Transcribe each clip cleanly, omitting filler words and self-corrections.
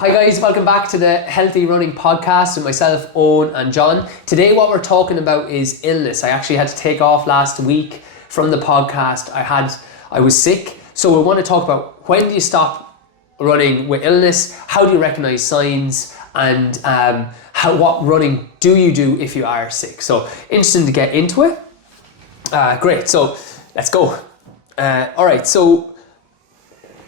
Hi guys, welcome back to the Healthy Running Podcast with myself, Owen and John. Today what we're talking about is illness. I actually had to take off last week from the podcast. I was sick, so we want to talk about when do you stop running with illness, how do you recognize signs, and what running do you do if you are sick. So interesting to get into it. Great, so let's go. Alright, so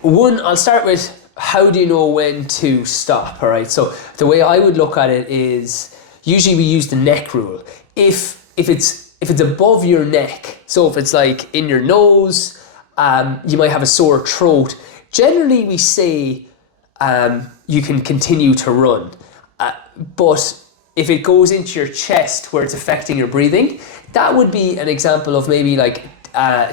I'll start with how do you know when to stop, all right? So the way I would look at it is usually we use the neck rule. If it's above your neck, so if it's like in your nose, you might have a sore throat. Generally we say you can continue to run, but if it goes into your chest where it's affecting your breathing, that would be an example of maybe like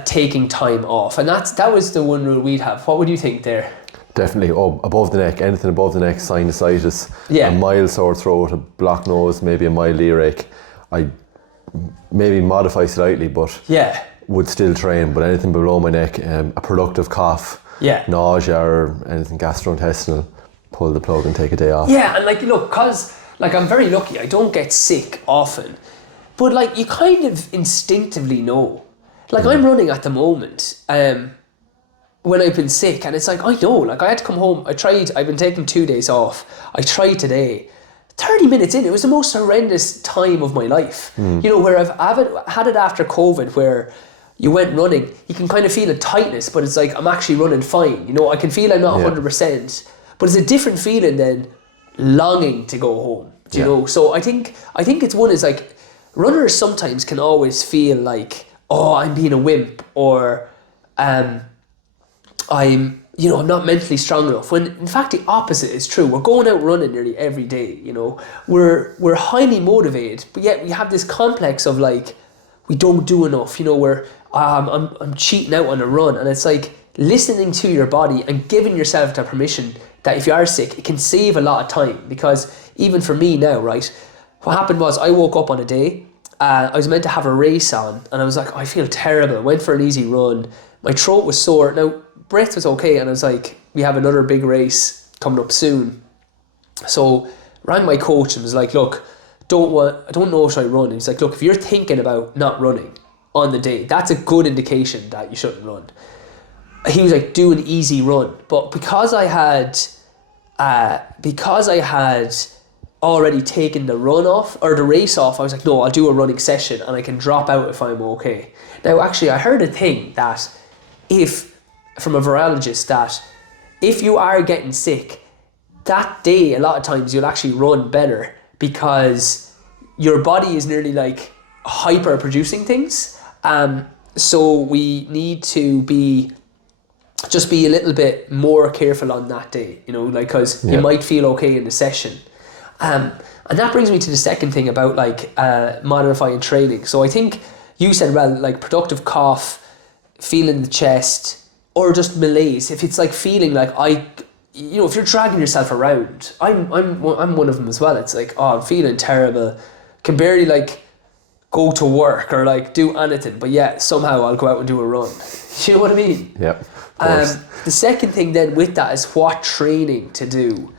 taking time off. And that was the one rule we'd have. What would you think there? Definitely. Above the neck, anything above the neck, sinusitis, a mild sore throat, a blocked nose, maybe a mild earache. I maybe modify slightly, but would still train. But anything below my neck, a productive cough, nausea, or anything gastrointestinal, pull the plug and take a day off. Yeah, and look, cause I'm very lucky. I don't get sick often, but you kind of instinctively know. I'm running at the moment. When I've been sick, and it's I know, I had to come home. I've been taking 2 days off. I tried today. 30 minutes in, it was the most horrendous time of my life. Where I've had it after COVID, where you went running, you can kind of feel a tightness, but it's I'm actually running fine. I can feel I'm not 100%, but it's a different feeling than longing to go home. Do you know? So I think it's one is runners sometimes can always feel I'm being a wimp, or I'm not mentally strong enough, when in fact the opposite is true. We're going out running nearly every day, we're highly motivated, but yet we have this complex of we don't do enough, where I'm cheating out on a run, and it's listening to your body and giving yourself that permission that if you are sick, it can save a lot of time. Because even for me now, right, what happened was I woke up on a day, I was meant to have a race on, and I was I feel terrible. Went for an easy run, my throat was sore. Now breath was okay, and I was we have another big race coming up soon. So rang my coach and was look, I don't know if I run. And he's look, if you're thinking about not running on the day, that's a good indication that you shouldn't run. He was do an easy run. But because I had already taken the run off, or the race off, I was no, I'll do a running session and I can drop out if I'm okay. Now actually I heard a thing that from a virologist, that if you are getting sick that day, a lot of times you'll actually run better, because your body is nearly hyper producing things. So we need to be a little bit more careful on that day, because you might feel okay in the session. And that brings me to the second thing about modifying training. So I think you said productive cough, feeling the chest, or just malaise. If it's feeling if you're dragging yourself around, I'm one of them as well. It's I'm feeling terrible, can barely go to work or do anything, but yet somehow I'll go out and do a run. You know what I mean? Yep. Of course. The second thing then with that is what training to do.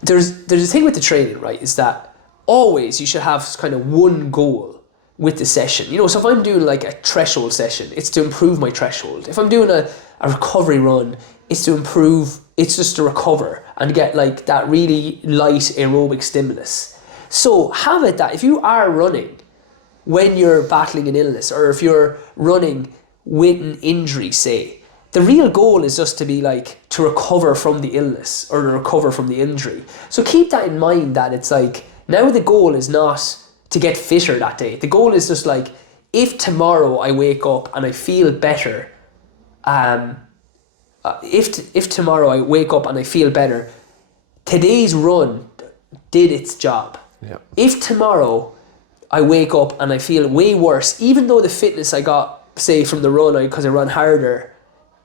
There's a thing with the training, right, is that always you should have kind of one goal with the session. So if I'm doing a threshold session, it's to improve my threshold. If I'm doing a recovery run, it's just to recover and get that really light aerobic stimulus. So have it that if you are running when you're battling an illness, or if you're running with an injury, say, the real goal is just to be to recover from the illness or to recover from the injury. So keep that in mind, that it's now the goal is not to get fitter that day. The goal is just if tomorrow I wake up and I feel better, if tomorrow I wake up and I feel better, today's run did its job. Yeah. If tomorrow I wake up and I feel way worse, even though the fitness I got, say, from the run, because I run harder,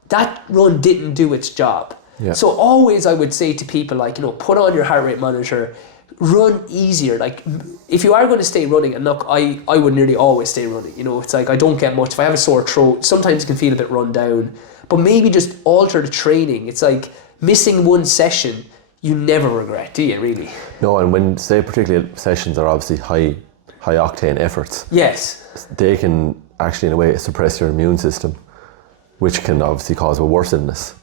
that run didn't do its job. Yeah. So always I would say to people put on your heart rate monitor, run easier. If you are going to stay running, and look, I would nearly always stay running. It's I don't get much. If I have a sore throat, sometimes it can feel a bit run down, but maybe just alter the training. It's like missing one session, you never regret, do you, really? No, and when, say, particularly sessions are obviously high octane efforts. Yes. They can actually, in a way, suppress your immune system, which can obviously cause a worse illness.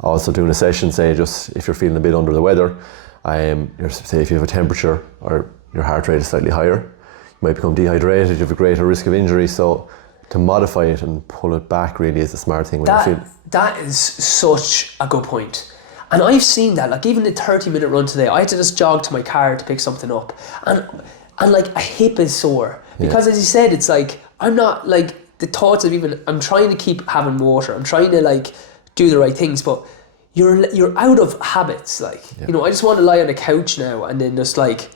Also doing a session, say, just if you're feeling a bit under the weather, say if you have a temperature or your heart rate is slightly higher, you might become dehydrated, you have a greater risk of injury. So to modify it and pull it back really is a smart thing. That is such a good point. And I've seen that, like even the 30-minute run today, I had to just jog to my car to pick something up. And like a hip is sore. Because as you said, it's like, I'm not like, the thoughts of even, I'm trying to keep having water. I'm trying to like do the right things, but you're out of habits. Like, you know, I just want to lie on the couch now and then just like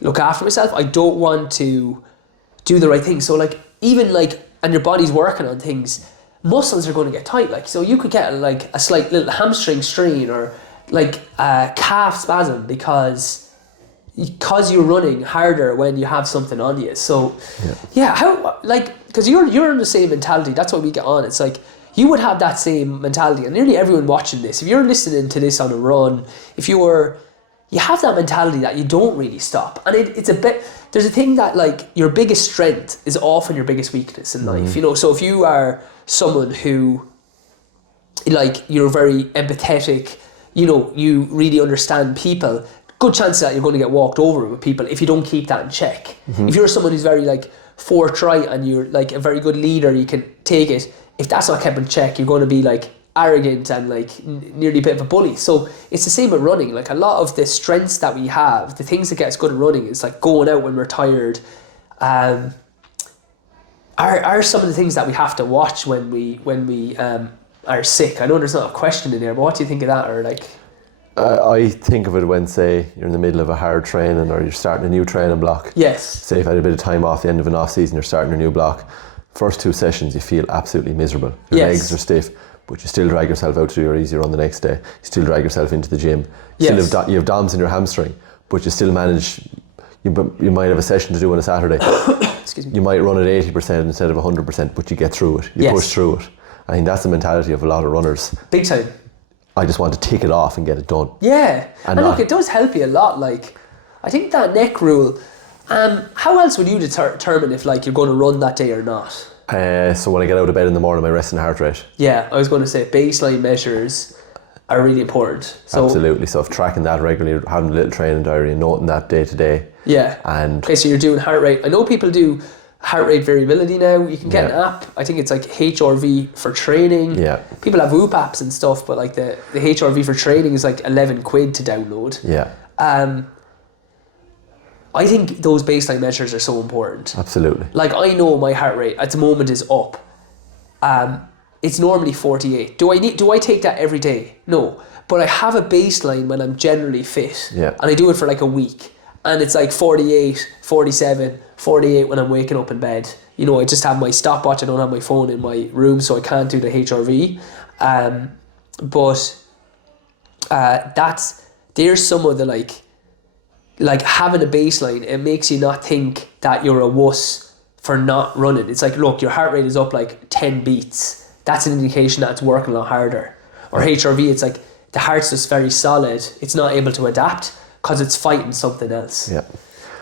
look after myself. I don't want to do the right thing. So like, even like, and your body's working on things, muscles are going to get tight. Like, so you could get like a slight little hamstring strain or like a calf spasm because you're running harder when you have something on you. So how, like, because you're in the same mentality. That's why we get on. It's like you would have that same mentality, and nearly everyone watching this, if you're listening to this on a run, you have that mentality that you don't really stop. And it's a bit, there's a thing that like your biggest strength is often your biggest weakness in life, you know. So if you are someone who, like, you're very empathetic, you know, you really understand people, good chance that you're going to get walked over with people if you don't keep that in check. If you're someone who's very like forthright and you're like a very good leader, you can take it. If that's not kept in check, you're going to be like arrogant and like nearly a bit of a bully. So it's the same with running. Like a lot of the strengths that we have, the things that get us good at running, is like going out when we're tired, are some of the things that we have to watch when we are sick. I know there's not a question in there, but what do you think of that? Or like, I think of it when, say, you're in the middle of a hard training or you're starting a new training block. Yes. Say you've had a bit of time off the end of an off season, you're starting a new block. First 2 sessions you feel absolutely miserable. Your legs are stiff, but you still drag yourself out to do your easy run the next day. You still drag yourself into the gym. You have DOMS in your hamstring, but you still manage. You might have a session to do on a Saturday. Excuse me. You might run at 80% instead of 100%, but you get through it. You push through it. I think that's the mentality of a lot of runners. Big time. I just want to tick it off and get it done. Yeah, and look, it does help you a lot. Like, I think that neck rule. How else would you determine if like you're going to run that day or not? So when I get out of bed in the morning, my resting heart rate. Yeah, I was going to say baseline measures are really important. So, absolutely. So if tracking that regularly, having a little training diary and noting that day to day. Yeah. And okay, so you're doing heart rate. I know people do heart rate variability now. You can get an app. I think it's like HRV for training. Yeah. People have Whoop apps and stuff, but like the HRV for training is like 11 quid to download. Yeah. I think those baseline measures are so important. Absolutely. Like, I know my heart rate at the moment is up. It's normally 48. Do I take that every day? No. But I have a baseline when I'm generally fit. Yeah. And I do it for like a week. And it's like 48, 47, 48 when I'm waking up in bed. You know, I just have my stopwatch. I don't have my phone in my room, so I can't do the HRV. But there's some of the like having a baseline, it makes you not think that you're a wuss for not running. It's like, look, your heart rate is up like 10 beats. That's an indication that it's working a lot harder. Or HRV, it's like the heart's just very solid. It's not able to adapt because it's fighting something else. Yeah.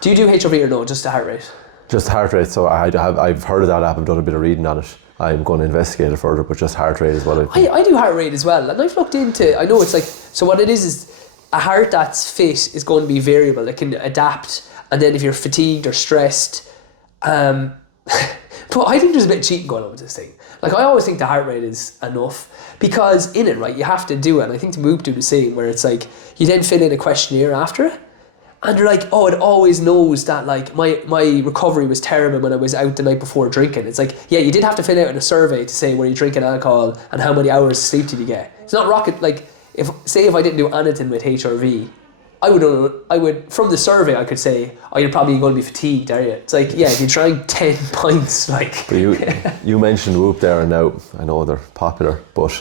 Do you do HRV or no? Just the heart rate? Just heart rate. So I've heard of that app. I've done a bit of reading on it. I'm going to investigate it further, but just heart rate is what I do heart rate as well. And I've looked into, I know it's like, so what it is a heart that's fit is going to be variable. It can adapt, and then if you're fatigued or stressed, but I think there's a bit of cheating going on with this thing. Like, I always think the heart rate is enough because in it, right, you have to do it. And I think the Whoop do the same, where it's like you then fill in a questionnaire after it, and they're like, oh, it always knows that like my recovery was terrible when I was out the night before drinking. It's like, yeah, you did have to fill out in a survey to say were you drinking alcohol and how many hours sleep did you get. It's not rocket like. If I didn't do anything with HRV, I would from the survey I could say, oh, you're probably going to be fatigued, are you? It's like, yeah, if you drank 10 pints, like. But you mentioned Whoop there, and now I know they're popular, but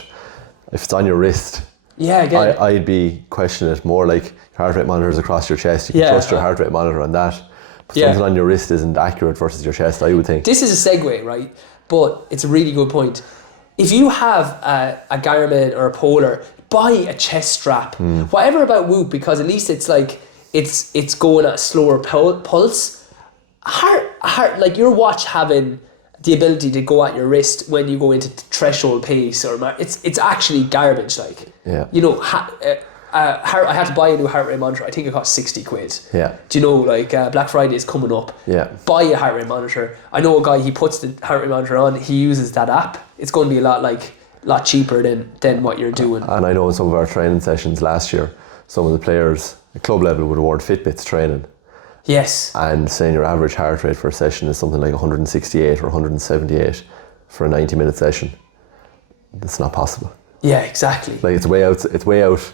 if it's on your wrist, again, I'd be questioning it more like heart rate monitors across your chest. You can trust your heart rate monitor on that. But something on your wrist isn't accurate versus your chest, I would think. This is a segue, right? But it's a really good point. if you have a Garmin or a Polar, buy a chest strap. Whatever about Whoop, because at least it's like it's going at a slower pulse. Heart, like your watch having the ability to go at your wrist when you go into threshold pace it's actually garbage. Like, you know, I had to buy a new heart rate monitor. I think it cost 60 quid. Yeah. Do you know, like Black Friday is coming up. Yeah. Buy a heart rate monitor. I know a guy, he puts the heart rate monitor on, he uses that app. It's going to be a lot cheaper than what you're doing. And I know in some of our training sessions last year, some of the players at club level would award Fitbits training. Yes. And saying your average heart rate for a session is something like 168 or 178 for a 90-minute session. That's not possible. Yeah, exactly. Like it's way out.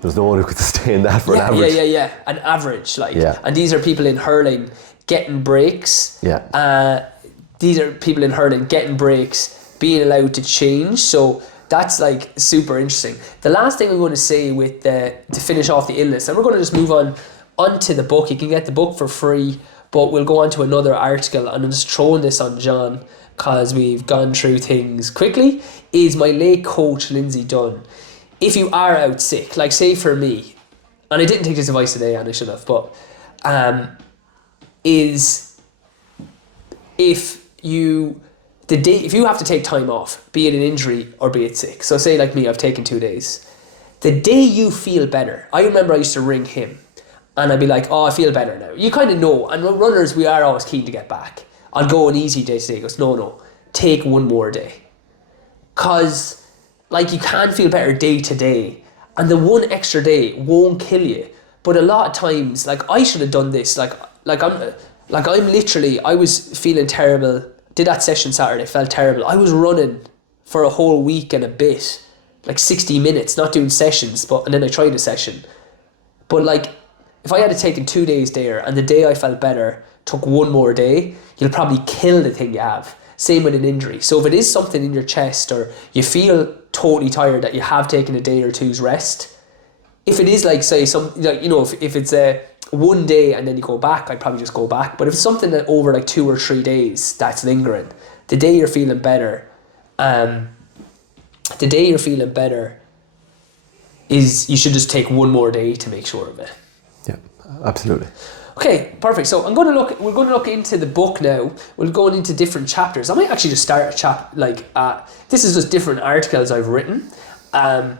There's no one who could sustain that for an average. Yeah. An average, like. Yeah. And these are people in hurling getting breaks. Yeah. These are people in hurling getting breaks, being allowed to change. So that's like super interesting. The last thing I'm going to say with to finish off the illness, and we're going to just move onto the book. You can get the book for free, but we'll go on to another article, and I'm just throwing this on John because we've gone through things quickly, is my late coach Lindsay Dunn. If you are out sick, like say for me, and I didn't take this advice today and I should have, but is if you have to take time off, be it an injury or be it sick, so say like me, I've taken 2 days, the day you feel better, I remember I used to ring him and I'd be like, oh, I feel better now. You kind of know, and runners, we are always keen to get back. I'll go an easy day today. He goes, no, take one more day. Because like you can feel better day to day, and the one extra day won't kill you. But a lot of times, like I should have done this. I'm literally, I was feeling terrible. Did that session Saturday, felt terrible. I was running for a whole week and a bit, like 60 minutes, not doing sessions, and then I tried a session. But like, if I had taken 2 days there and the day I felt better took one more day, you'll probably kill the thing you have. Same with an injury. So if it is something in your chest or you feel totally tired that you have taken a day or two's rest, if it is like say if it's a 1 day and then you go back, I'd probably just go back. But if it's something that over like 2 or 3 days that's lingering, the day you're feeling better is you should just take one more day to make sure of it. Yeah, absolutely. Okay, perfect. So we're going to look into the book now. We'll go into different chapters. I might actually just start this is just different articles I've written. And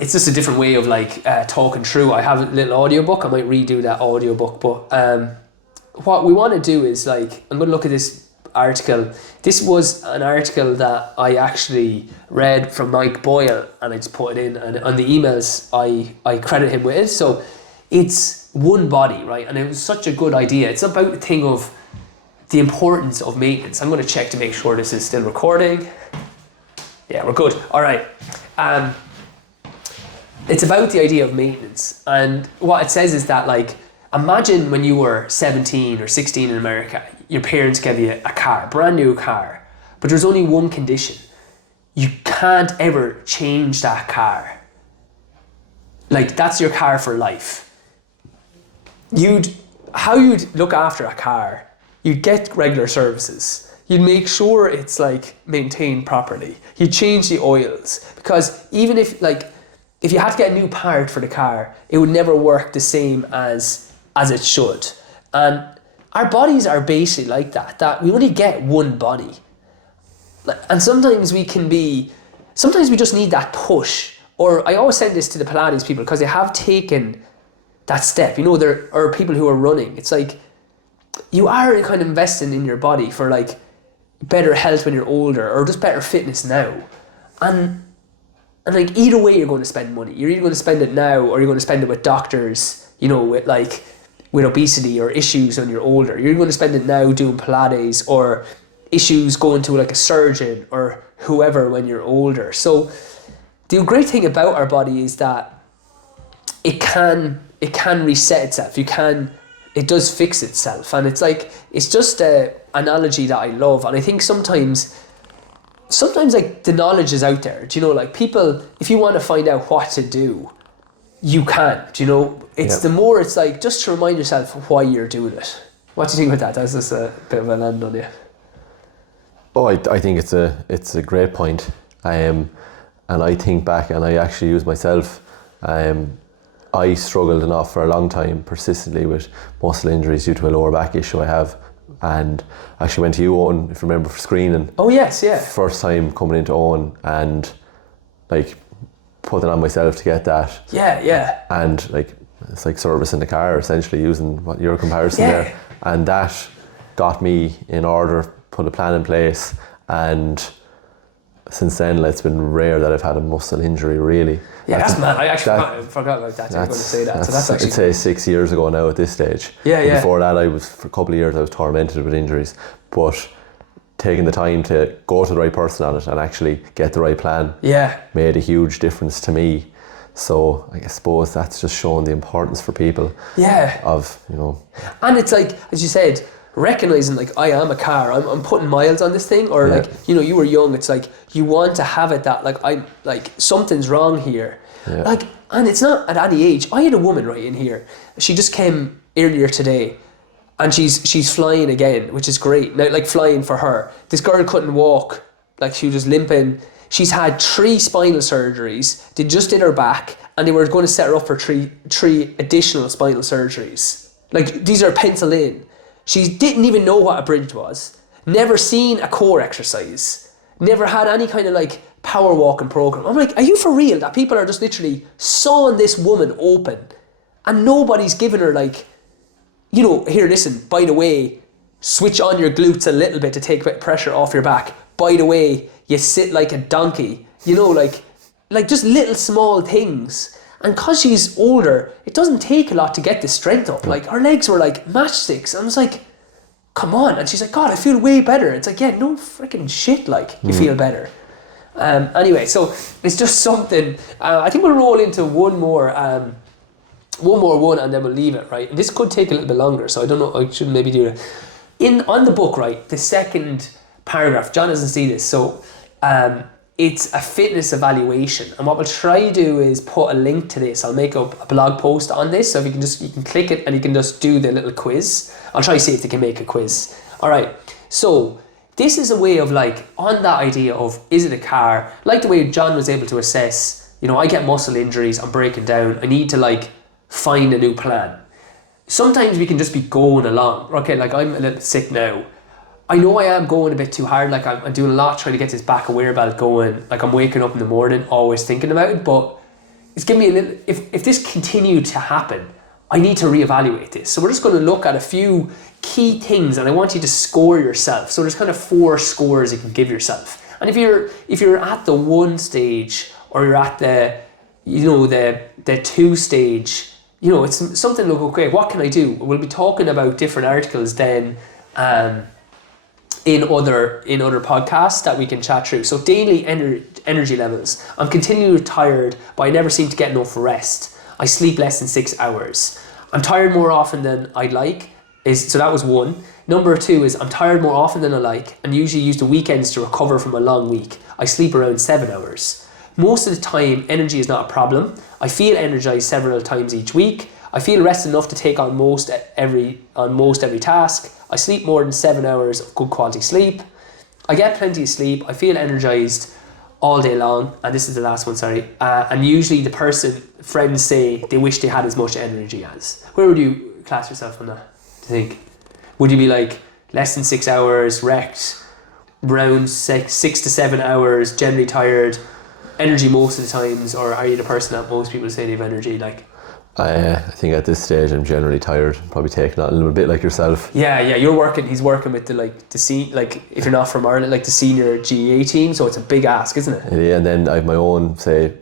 it's just a different way of talking through. I have a little audiobook. I might redo that audiobook. But what we want to do is I'm going to look at this article. This was an article that I actually read from Mike Boyle, and I just put it in. And on the emails, I credit him with it. So it's one body, right? And it was such a good idea. It's about the thing of the importance of maintenance. I'm going to check to make sure this is still recording. Yeah, we're good. All right. It's about the idea of maintenance. And what it says is that imagine when you were 17 or 16 in America, your parents gave you a car, brand new car, but there's only one condition. You can't ever change that car. That's your car for life. How you'd look after a car, you'd get regular services. You'd make sure it's maintained properly. You'd change the oils, because even if you had to get a new part for the car, it would never work the same as it should. And our bodies are basically like that we only get one body. And sometimes we just need that push. Or I always send this to the Pilates people because they have taken that step. There are people who are running. It's you are kind of investing in your body for better health when you're older, or just better fitness now. And either way you're going to spend money. You're either going to spend it now or you're going to spend it with doctors, with obesity or issues when you're older. You're going to spend it now doing Pilates, or issues going to a surgeon or whoever when you're older. So the great thing about our body is that it can reset itself. It does fix itself. And it's just an analogy that I love. And I think sometimes the knowledge is out there. People, if you want to find out what to do, you can. The more it's just to remind yourself why you're doing it. What do you think about that? That's just a bit of a land on you. Oh, I think it's a great point. And I think back, and I actually use myself. I struggled enough for a long time, persistently, with muscle injuries due to a lower back issue I have. And I actually went to you, Owen, if you remember, for screening. Oh yes, yeah. First time coming into Owen, and like putting on myself to get that. Yeah. And like it's like servicing the car, essentially, using what your comparison there. And that got me in order, put a plan in place, and since then it's been rare that I've had a muscle injury, really. Yeah, that's mad. I actually forgot about that. I was going to say that. So that's actually... I'd say 6 years ago now at this stage. Yeah. Before that, for a couple of years I was tormented with injuries. But taking the time to go to the right person on it and actually get the right plan made a huge difference to me. So I suppose that's just showing the importance for people of, you know. And it's like, as you said, recognizing like I am a car, I'm putting miles on this thing, or like, you know, you were young, it's like you want to have it that like something's wrong here. Like, and it's not at any age. I had a woman right in here, she just came earlier today, and she's flying again, which is great. Now, like, flying for her. This girl couldn't walk, like she was just limping. She's had 3 spinal surgeries. They just did her back, and they were going to set her up for three additional spinal surgeries. Like, these are penciled in. She didn't even know what a bridge was. Never seen a core exercise. Never had any kind of like power walking program. I'm like, are you for real? That people are just literally sawing this woman open, and nobody's giving her like, you know, here, listen, by the way, switch on your glutes a little bit to take a bit of pressure off your back. By the way, you sit like a donkey. You know, like just little small things. And because she's older, it doesn't take a lot to get the strength up. Like, her legs were like matchsticks. I was like, come on. And she's like, God, I feel way better. It's like, yeah, no freaking shit, like, you feel better. Anyway, so it's just something. I think we'll roll into one more, and then we'll leave it, right? And this could take a little bit longer, so I don't know, I should maybe do it. On the book, right, the second paragraph, John doesn't see this, so it's a fitness evaluation, and what we'll try to do is put a link to this. I'll make up a blog post on this, so if you can click it and you can just do the little quiz. I'll try to see if they can make a quiz. All right, so this is a way of like, on that idea of, is it a car? Like the way John was able to assess, you know, I get muscle injuries, I'm breaking down, I need to like find a new plan. Sometimes we can just be going along. Okay, like I'm a little bit sick now. I know I am going a bit too hard, like I'm doing a lot trying to get this back aware belt going, like I'm waking up in the morning always thinking about it, but it's giving me a little, if this continued to happen, I need to reevaluate this. So we're just going to look at a few key things, and I want you to score yourself. So there's kind of 4 scores you can give yourself. And if you're at the 1 stage, or you're at the, you know, the 2 stage, you know, it's something like, okay, what can I do? We'll be talking about different articles then, in other podcasts that we can chat through. So daily energy levels. I'm continually tired, but I never seem to get enough rest. I sleep less than 6 hours. I'm tired more often than I'd like. So that was 1. Number 2 is I'm tired more often than I like, and usually use the weekends to recover from a long week. I sleep around 7 hours. Most of the time, energy is not a problem. I feel energized several times each week. I feel rested enough to take on most every task. I sleep more than 7 hours of good quality sleep. I get plenty of sleep. I feel energized all day long. And this is the last one, sorry. And usually friends say they wish they had as much energy as. Where would you class yourself on that, do you think? Would you be like less than 6 hours, wrecked, around 6 to 7 hours, generally tired, energy most of the times, or are you the person that most people say they have energy like? I think at this stage I'm generally tired, probably taking on a little bit like yourself. Yeah, he's working with if you're not from Ireland, like the senior GEA team, so it's a big ask, isn't it? Yeah, and then I have my own, say,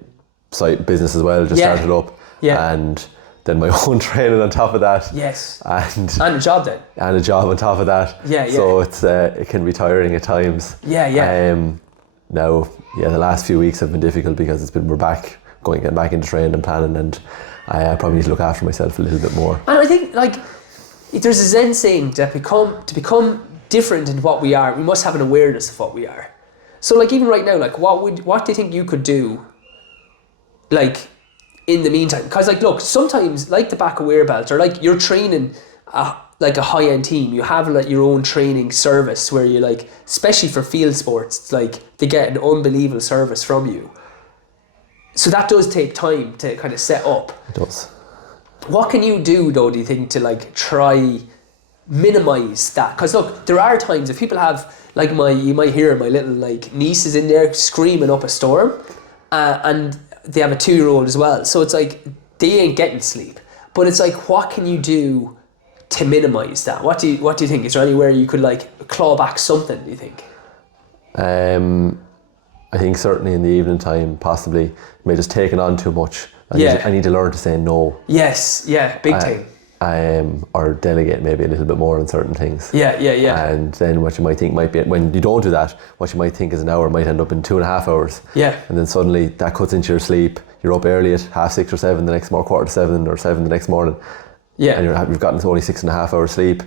site business as well, just started up. Yeah. And then my own training on top of that. Yes. And a job then. And a job on top of that. Yeah. So it's it can be tiring at times. Yeah. Now, the last few weeks have been difficult because we're getting back into training and planning, and I probably need to look after myself a little bit more. And I think like there's a Zen saying that to become different in what we are, we must have an awareness of what we are. So like even right now, like what do you think you could do like in the meantime? Because like look, sometimes like the back aware belt, or like you're training like a high-end team, you have like your own training service where you like, especially for field sports, it's like they get an unbelievable service from you. So that does take time to kind of set up. It does. What can you do though, do you think, to like try minimize that? Because look, there are times if people have like you might hear my little like niece is in there screaming up a storm, and they have a 2-year-old as well, so it's like they ain't getting sleep. But it's like, what can you do to minimize that? What do you think? Is there anywhere you could like claw back something, do you think? I think certainly in the evening time, possibly, you may just take it on too much. I need to learn to say no. Yes, yeah, big time. Or delegate maybe a little bit more on certain things. Yeah. And then what you might think might be, when you don't do that, what you might think is an hour might end up in 2.5 hours. Yeah. And then suddenly that cuts into your sleep. You're up early at 6:30 or 7 the next morning, 6:45 or 7 the next morning. Yeah. And you've gotten only 6.5 hours sleep.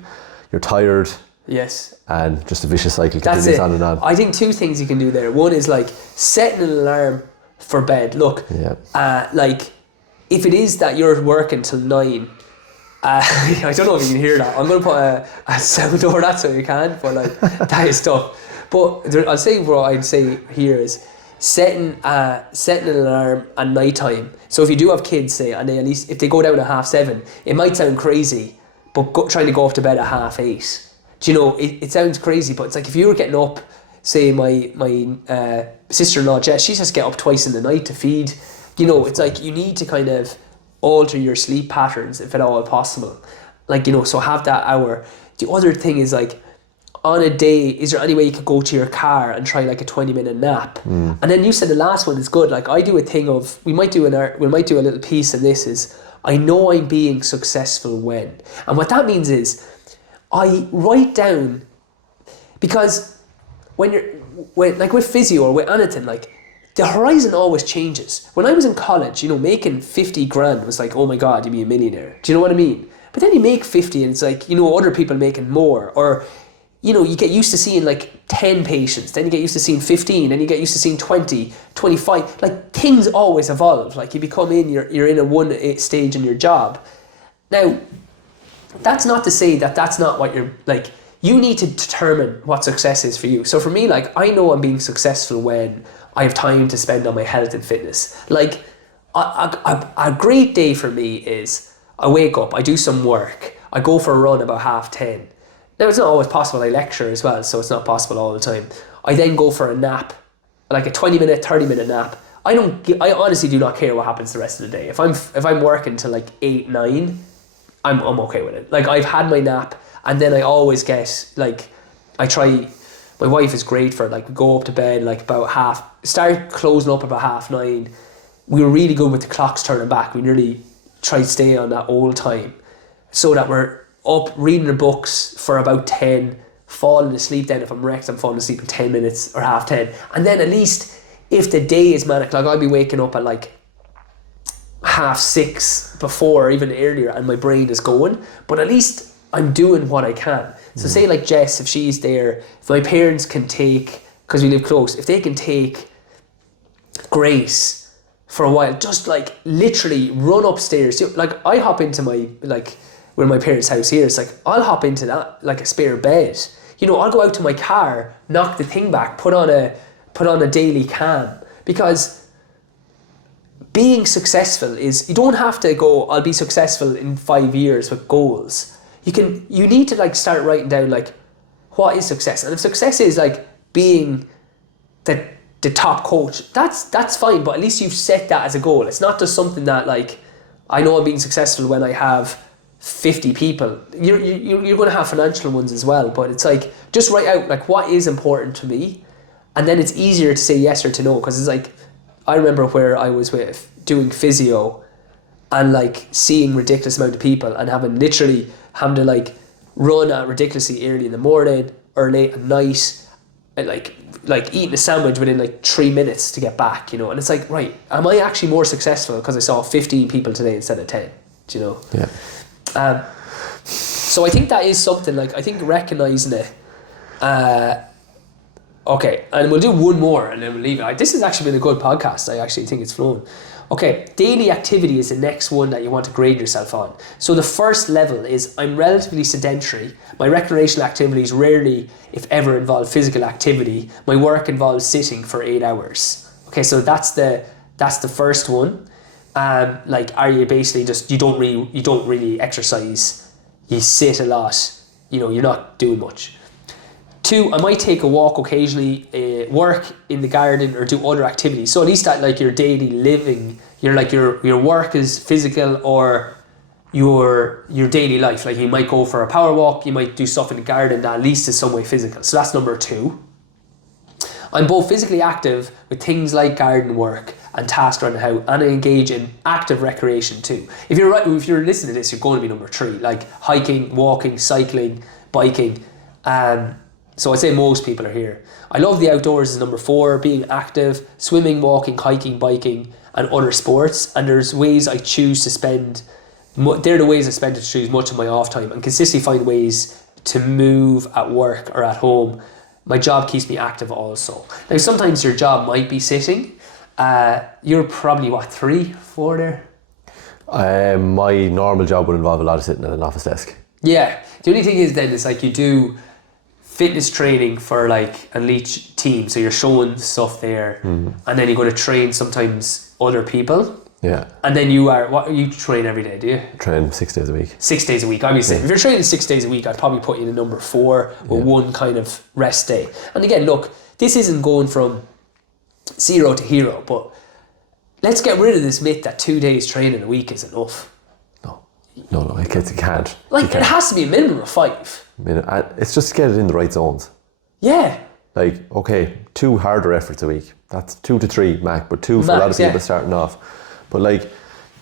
You're tired. Yes. And just a vicious cycle continues on and on. I think 2 things you can do there. One is like setting an alarm for bed. Look, like if it is that you're working till 9, I don't know if you can hear that. I'm going to put a sound over that so you can, but like that is tough. But I'll say what I'd say here is setting an alarm at night time. So if you do have kids, say, and they at least if they go down at 7:30, it might sound crazy, but trying to go off to bed at 8:30. Do you know, it sounds crazy, but it's like if you were getting up, say my sister-in-law Jess, she has to get up twice in the night to feed. You know, it's like you need to kind of alter your sleep patterns if at all possible. Like, you know, so have that hour. The other thing is like, on a day, is there any way you could go to your car and try like a 20-minute nap? And then you said the last one is good. Like I do a thing of, we might do a little piece of this is, I know I'm being successful when. And what that means is, I write down, because when like with physio or with anything, like the horizon always changes. When I was in college, you know, making 50 grand was like, oh my God, you'd be a millionaire. Do you know what I mean? But then you make 50 and it's like, you know, other people making more, or, you know, you get used to seeing like 10 patients, then you get used to seeing 15, then you get used to seeing 20, 25. Like things always evolve. Like you become you're in a one stage in your job. Now, that's not to say that that's not what you're like. You need to determine what success is for you. So for me, like I know I'm being successful when I have time to spend on my health and fitness. Like a great day for me is I wake up, I do some work, I go for a run about 10:30. Now it's not always possible. I lecture as well, so it's not possible all the time. I then go for a nap, like a 20-minute, 30-minute nap. I honestly do not care what happens the rest of the day. If I'm working till like 8, 9. I'm okay with it. Like I've had my nap, and then I always get like, I try, my wife is great for like, we go up to bed like start closing up about 9:30. We were really good with the clocks turning back. We nearly try to stay on that old time so that we're up reading the books for about 10, falling asleep. Then if I'm wrecked, I'm falling asleep in 10 minutes or 10:30. And then at least if the day is manic, like I'll be waking up at like 6:30 before, or even earlier, and my brain is going, but at least I'm doing what I can. So say like Jess, if she's there, if my parents can take, because we live close, if they can take Grace for a while, just like literally run upstairs. Like I hop into my, like where my parents' house here, it's like I'll hop into that, like a spare bed. You know, I'll go out to my car, knock the thing back, put on a daily cam, because being successful is, you don't have to go, I'll be successful in 5 years with goals. You need to like start writing down like, what is success? And if success is like being the top coach, that's fine, but at least you've set that as a goal. It's not just something that like, I know I'm being successful when I have 50 people. You're going to have financial ones as well, but it's like, just write out like what is important to me, and then it's easier to say yes or to no, because it's like, I remember where I was doing physio and like seeing ridiculous amount of people and having to like run at ridiculously early in the morning or late at night, and like eating a sandwich within like 3 minutes to get back, you know. And it's like, right, am I actually more successful because I saw 15 people today instead of 10? Do you know? Yeah. So I think that is something, like I think recognizing it. Okay, and we'll do one more and then we'll leave it. This has actually been a good podcast. I actually think it's flown. Okay, daily activity is the next one that you want to grade yourself on. So the first level is I'm relatively sedentary. My recreational activities rarely, if ever, involve physical activity. My work involves sitting for 8 hours. Okay, so that's the first one. Like, are you basically just you don't really exercise? You sit a lot. You're not doing much. 2, I might take a walk occasionally, work in the garden or do other activities. So at least that, like, your daily living, your work is physical, or your daily life. Like, you might go for a power walk, you might do stuff in the garden that at least is some way physical. So that's number 2. I'm both physically active with things like garden work and tasks around the house, and I engage in active recreation too. If you're listening to this, you're going to be number 3, like hiking, walking, cycling, biking. So I'd say most people are here. I love the outdoors is number 4, being active, swimming, walking, hiking, biking, and other sports. And there's ways I choose to spend, they're the ways I spend to choose much of my off time, and consistently find ways to move at work or at home. My job keeps me active also. Now sometimes your job might be sitting. You're probably 3, 4 there? My normal job would involve a lot of sitting at an office desk. Yeah. The only thing is then it's like you do fitness training for like an elite team, so you're showing stuff there, and then you go to train sometimes other people. Yeah. And then you train every day, do you? Train 6 days a week. 6 days a week. I mean, if you're training 6 days a week, I'd probably put you in number 4 with one kind of rest day. And again, look, this isn't going from 0 to hero, but let's get rid of this myth that 2 days training a week is enough. No, it can't. Like, it has to be a minimum of 5. It's just to get it in the right zones. Yeah. Like, okay, 2 harder efforts a week. That's 2 to 3 max, but 2 for a lot of people starting off. But like,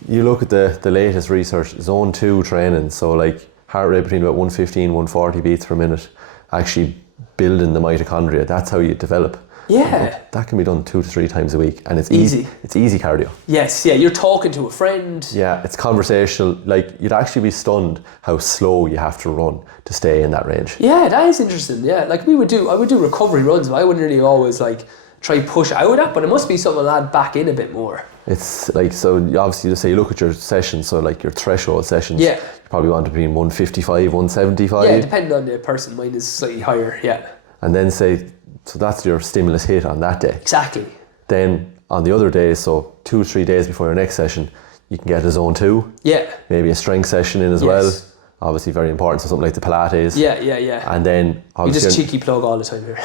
you look at the latest research, zone 2 training, so like heart rate between about 115, 140 beats per minute, actually building the mitochondria. That's how you develop. Yeah. That can be done 2 to 3 times a week, and it's easy. It's easy cardio. Yes, yeah, you're talking to a friend. Yeah, it's conversational. Like, you'd actually be stunned how slow you have to run to stay in that range. Yeah, that is interesting. Yeah, like I would do recovery runs, but I wouldn't really always like try push out of that, but it must be something I'll add back in a bit more. It's like, so obviously, just say you look at your sessions, so like your threshold sessions, you probably want to be in 155, 175. Yeah, depending on the person, mine is slightly higher, yeah. And then say, so that's your stimulus hit on that day. Exactly. Then on the other days, so 2 or 3 days before your next session, you can get a zone 2. Yeah. Maybe a strength session in as well. Obviously very important, so something like the Pilates. Yeah. And then obviously... You just cheeky plug all the time here.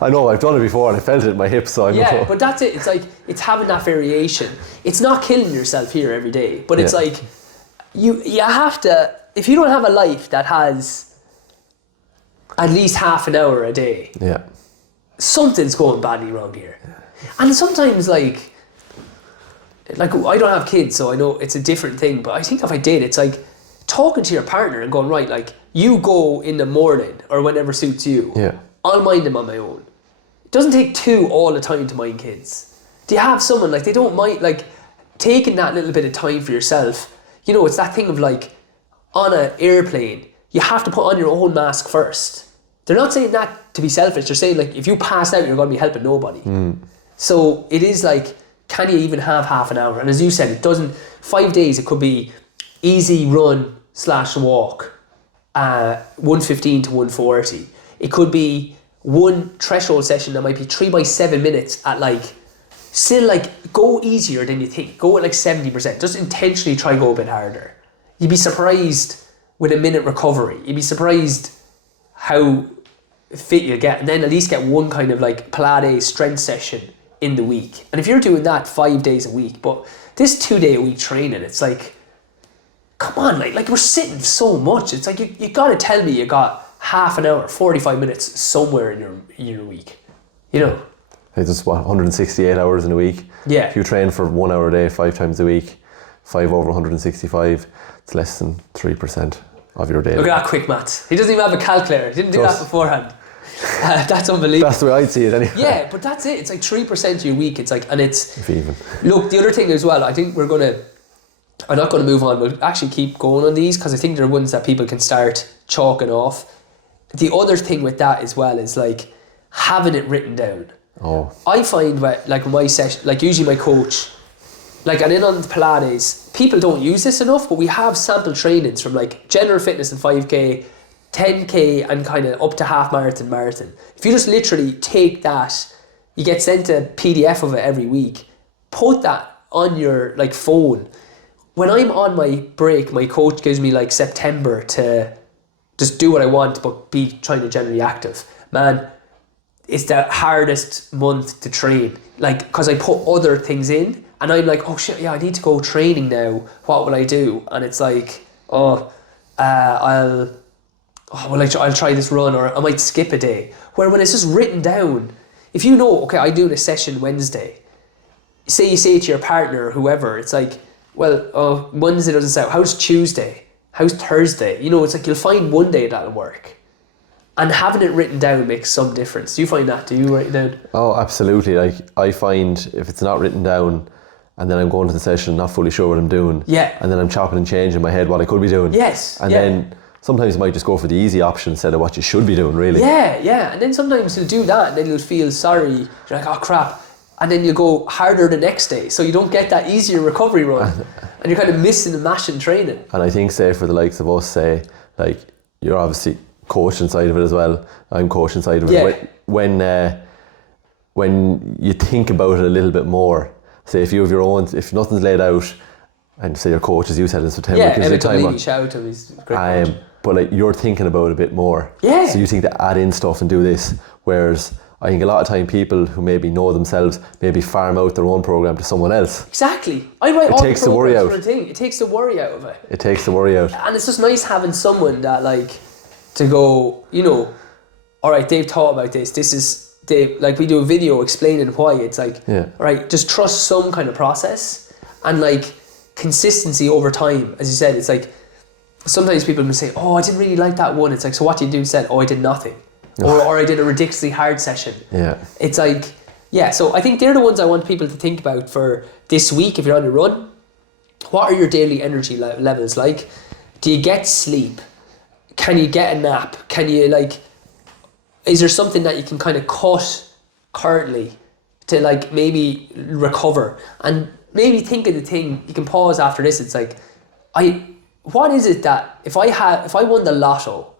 I know, I've done it before and I felt it in my hips, so I'm... Yeah, but that's it. It's like, it's having that variation. It's not killing yourself here every day, but it's like, you have to... If you don't have a life that has at least half an hour a day, something's going badly wrong here. And sometimes like I don't have kids, so I know it's a different thing, but I think if I did, it's like talking to your partner and going, right, like, you go in the morning or whenever suits you. Yeah. I'll mind them on my own. It doesn't take 2 all the time to mind kids. Do you have someone, like, they don't mind, like, taking that little bit of time for yourself? You know, it's that thing of like, on an airplane, you have to put on your own mask first. They're not saying that to be selfish. They're saying, like, if you pass out, you're going to be helping nobody. So it is like, can you even have half an hour? And as you said, it doesn't... 5 days, it could be easy run / walk, 115 to 140. It could be one threshold session that might be 3 by 7 minutes at like... Still, like, go easier than you think. Go at like 70%. Just intentionally try go a bit harder. You'd be surprised with a minute recovery. You'd be surprised how fit you get, and then at least get one kind of like Pilates strength session in the week. And if you're doing that 5 days a week, but this 2 day a week training, it's like, come on, like we're sitting so much. It's like you got to tell me you got half an hour, 45 minutes somewhere in your week. You know, it's just 168 hours in a week. Yeah. If you train for 1 hour a day, 5 times a week, 5 over 165, it's less than 3% of your day. Look at that quick maths. He doesn't even have a calculator. He didn't do that beforehand. That's unbelievable. That's the way I'd see it anyway. Yeah, but that's it. It's like 3% of your week. It's like, and it's... If even. Look, the other thing as well, I think I'm not going to move on, but actually keep going on these, because I think they're ones that people can start chalking off. The other thing with that as well is like having it written down. Oh. I find like my session, like usually my coach Like, and then on Pilates, people don't use this enough, but we have sample trainings from like general fitness and 5K, 10K, and kind of up to half marathon. If you just literally take that, you get sent a PDF of it every week, put that on your like phone. When I'm on my break, my coach gives me like September to just do what I want, but be trying to generally active. Man, it's the hardest month to train, like, because I put other things in, and I'm like, oh shit, yeah, I need to go training now. What will I do? And it's like, I'll try this run, or I might skip a day. Where when it's just written down, if you know, okay, I'm doing a session Wednesday, say you say to your partner or whoever, it's like, well, Wednesday doesn't sound, how's Tuesday? How's Thursday? You know, it's like you'll find one day that'll work. And having it written down makes some difference. Do you find that? Do you write it down? Oh, absolutely. Like, I find if it's not written down and then I'm going to the session not fully sure what I'm doing, and then I'm chopping and changing in my head what I could be doing. Yes. And then sometimes you might just go for the easy option instead of what you should be doing, really. Yeah. And then sometimes you'll do that and then you'll feel sorry. You're like, oh crap. And then you go harder the next day. So you don't get that easier recovery run. And you're kind of missing the mashing training. And I think, say, for the likes of us, say, like, you're obviously coaching side of it as well. I'm coaching side of it. When you think about it a little bit more, say if you have your own, if nothing's laid out, and say your coach, as you said, in September, gives you time. Shout out to him, he's a great coach. But like, you're thinking about it a bit more. Yeah. So you think to add in stuff and do this, whereas I think a lot of time people who maybe know themselves maybe farm out their own program to someone else. Exactly. I write all the programs the worry out. for a thing. It takes the worry out of it. It takes the worry out. And it's just nice having someone that, like, to go, you know, all right, they've thought about this. This is, like, we do a video explaining why. It's like, all right, just trust some kind of process and like consistency over time. As you said, it's like sometimes people will say, oh, I didn't really like that one. It's like, so what did you do instead? Oh, I did nothing. Or I did a ridiculously hard session. Yeah. It's like, so I think they're the ones I want people to think about for this week. If you're on your run, what are your daily energy levels like? Do you get sleep? Can you get a nap? Can you, like, is there something that you can kind of cut currently to, like, maybe recover? And maybe think of the thing, you can pause after this. It's like, what is it that if I won the lotto,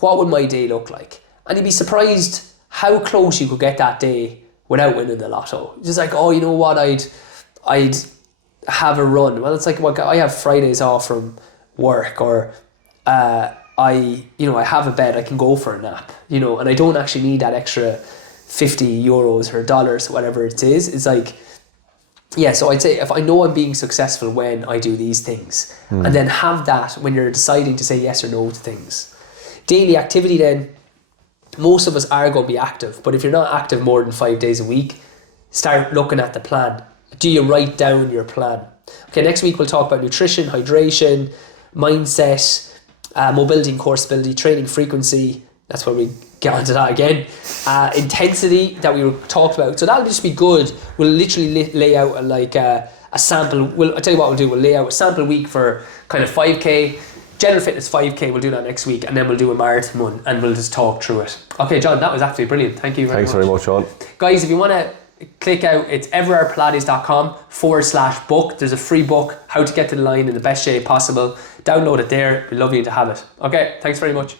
what would my day look like? And you'd be surprised how close you could get that day without winning the lotto. Just like, oh, you know what, I'd have a run. Well, it's like, well, I have Fridays off from work, or I have a bed, I can go for a nap, you know, and I don't actually need that extra 50 euros or dollars, whatever it is. It's like, so I'd say if I know I'm being successful when I do these things, and then have that when you're deciding to say yes or no to things. Daily activity then, most of us are going to be active, but if you're not active more than 5 days a week, start looking at the plan. Do you write down your plan? Okay, next week we'll talk about nutrition, hydration, mindset, mobility and core stability, training frequency. That's where we get onto that again. Intensity that we talked about. So that'll just be good. We'll literally lay out a sample. I'll tell you what we'll do. We'll lay out a sample week for kind of 5K. General fitness 5K, we'll do that next week, and then we'll do a marathon one and we'll just talk through it. Okay, John, that was absolutely brilliant. Thank you very much. Thanks very much, Sean. Guys, if you want to click out, it's everardpilates.com/book. There's a free book, How to Get to the Line in the Best Shape Possible. Download it there. We'd love you to have it. Okay, thanks very much.